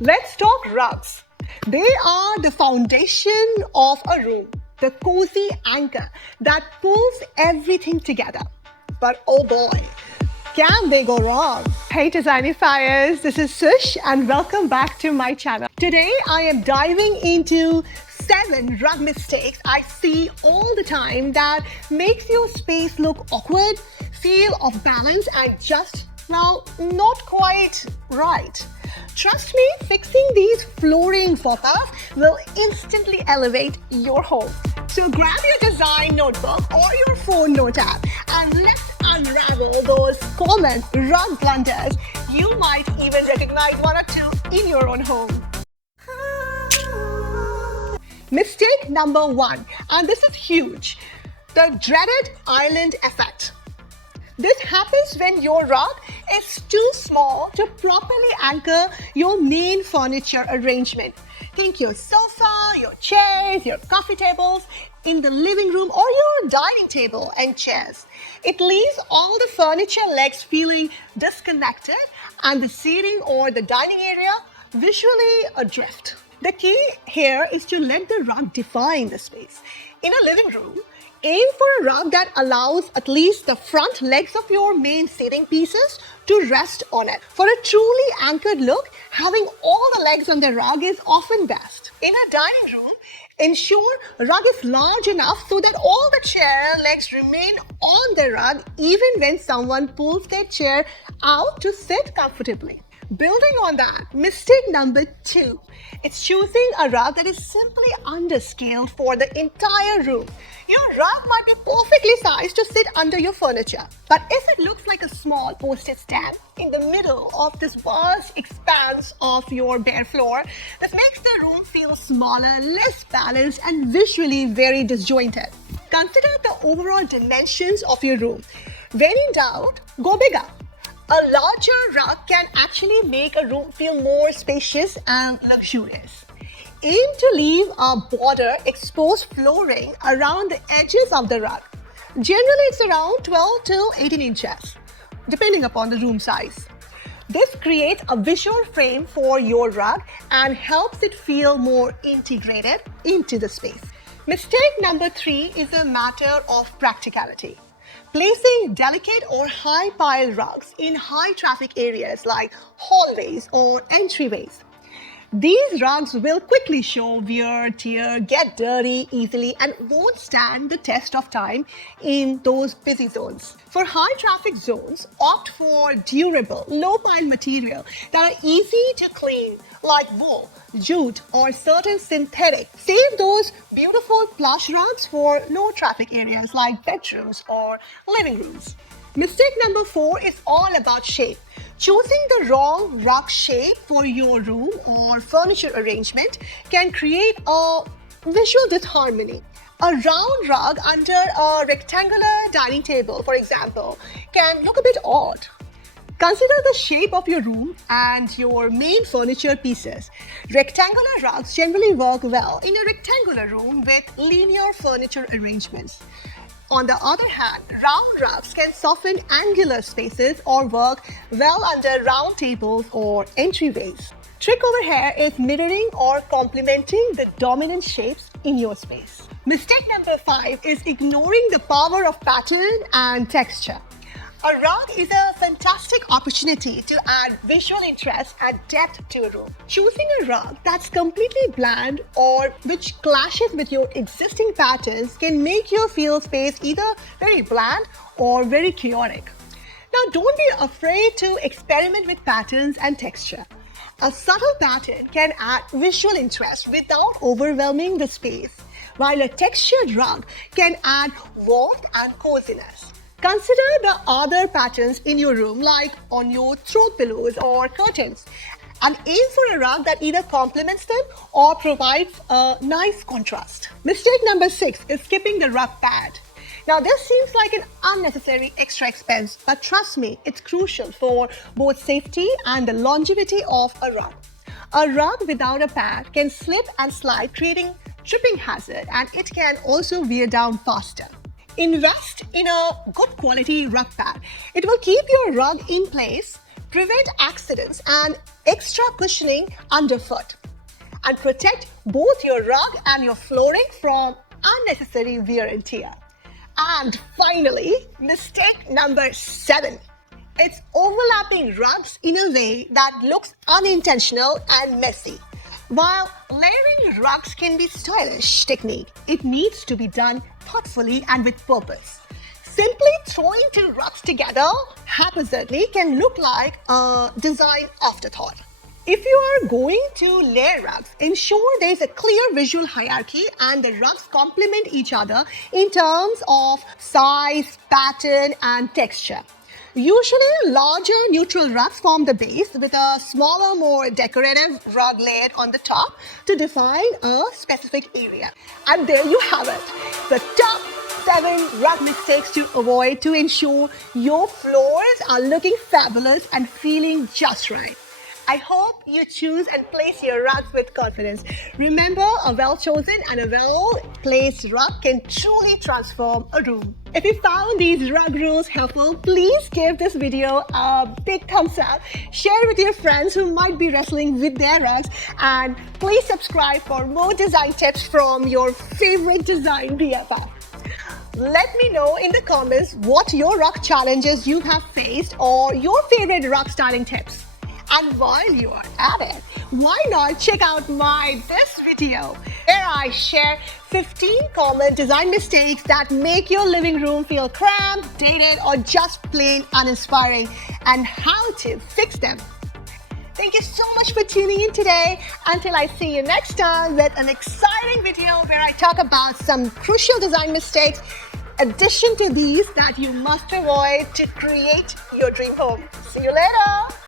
Let's talk rugs. They are the foundation of a room, the cozy anchor that pulls everything together. But oh boy, can they go wrong? Hey Designifiers, this is Sush and welcome back to my channel. Today I am diving into 7 rug mistakes I see all the time that makes your space look awkward, feel off balance and just, now, not quite right. Trust me, fixing these flooring faux pas will instantly elevate your home. So grab your design notebook or your phone note app and let's unravel those common rug blunders. You might even recognize one or two in your own home. Mistake number 1, and this is huge, the dreaded island effect. This happens when your rug is too small to properly anchor your main furniture arrangement. Think your sofa, your chairs, your coffee tables in the living room or your dining table and chairs. It leaves all the furniture legs feeling disconnected and the seating or the dining area visually adrift. The key here is to let the rug define the space. In a living room, aim for a rug that allows at least the front legs of your main seating pieces to rest on it. For a truly anchored look, having all the legs on the rug is often best. In a dining room, ensure rug is large enough so that all the chair legs remain on the rug even when someone pulls their chair out to sit comfortably. Building on that, mistake number 2, it's choosing a rug that is simply underscaled for the entire room. Your rug might be perfectly sized to sit under your furniture, but if it looks like a small postage stamp in the middle of this vast expanse of your bare floor, this makes the room feel smaller, less balanced, and visually very disjointed. Consider the overall dimensions of your room. When in doubt, go bigger. A larger rug can actually make a room feel more spacious and luxurious. Aim to leave a border exposed flooring around the edges of the rug. Generally, it's around 12 to 18 inches, depending upon the room size. This creates a visual frame for your rug and helps it feel more integrated into the space. Mistake number 3 is a matter of practicality. Placing delicate or high-pile rugs in high-traffic areas like hallways or entryways. These rugs will quickly show wear, tear, get dirty easily and won't stand the test of time in those busy zones. For high-traffic zones, opt for durable, low-pile material that are easy to clean like wool, jute or certain synthetic. Save those beautiful plush rugs for low-traffic areas like bedrooms or living rooms. Mistake number 4 is all about shape. Choosing the wrong rug shape for your room or furniture arrangement can create a visual disharmony. A round rug under a rectangular dining table, for example, can look a bit odd. Consider the shape of your room and your main furniture pieces. Rectangular rugs generally work well in a rectangular room with linear furniture arrangements. On the other hand, round rugs can soften angular spaces or work well under round tables or entryways. Trick over here is mirroring or complementing the dominant shapes in your space. Mistake number 5 is ignoring the power of pattern and texture. A rug is a fantastic opportunity to add visual interest and depth to a room. Choosing a rug that's completely bland or which clashes with your existing patterns can make your feel space either very bland or very chaotic. Now, don't be afraid to experiment with patterns and texture. A subtle pattern can add visual interest without overwhelming the space, while a textured rug can add warmth and coziness. Consider the other patterns in your room, like on your throw pillows or curtains, and aim for a rug that either complements them or provides a nice contrast. Mistake number 6 is skipping the rug pad. Now, this seems like an unnecessary extra expense, but trust me, it's crucial for both safety and the longevity of a rug. A rug without a pad can slip and slide, creating tripping hazard, and it can also wear down faster. Invest in a good quality rug pad. It will keep your rug in place, prevent accidents and extra cushioning underfoot, and protect both your rug and your flooring from unnecessary wear and tear. And finally, mistake number 7. It's overlapping rugs in a way that looks unintentional and messy. While layering rugs can be a stylish technique, it needs to be done thoughtfully and with purpose. Simply throwing 2 rugs together haphazardly can look like a design afterthought. If you are going to layer rugs, ensure there is a clear visual hierarchy and the rugs complement each other in terms of size, pattern, and texture. Usually, larger neutral rugs form the base with a smaller, more decorative rug layered on the top to define a specific area. And there you have it, the top 7 rug mistakes to avoid to ensure your floors are looking fabulous and feeling just right. I hope you choose and place your rugs with confidence. Remember, a well-chosen and a well-placed rug can truly transform a room. If you found these rug rules helpful, please give this video a big thumbs up. Share it with your friends who might be wrestling with their rugs. And please subscribe for more design tips from your favorite design BFF. Let me know in the comments what your rug challenges you have faced or your favorite rug styling tips. And while you are at it, why not check out this video where I share 15 common design mistakes that make your living room feel cramped, dated, or just plain uninspiring, and how to fix them. Thank you so much for tuning in today. Until I see you next time with an exciting video where I talk about some crucial design mistakes, addition to these that you must avoid to create your dream home. See you later.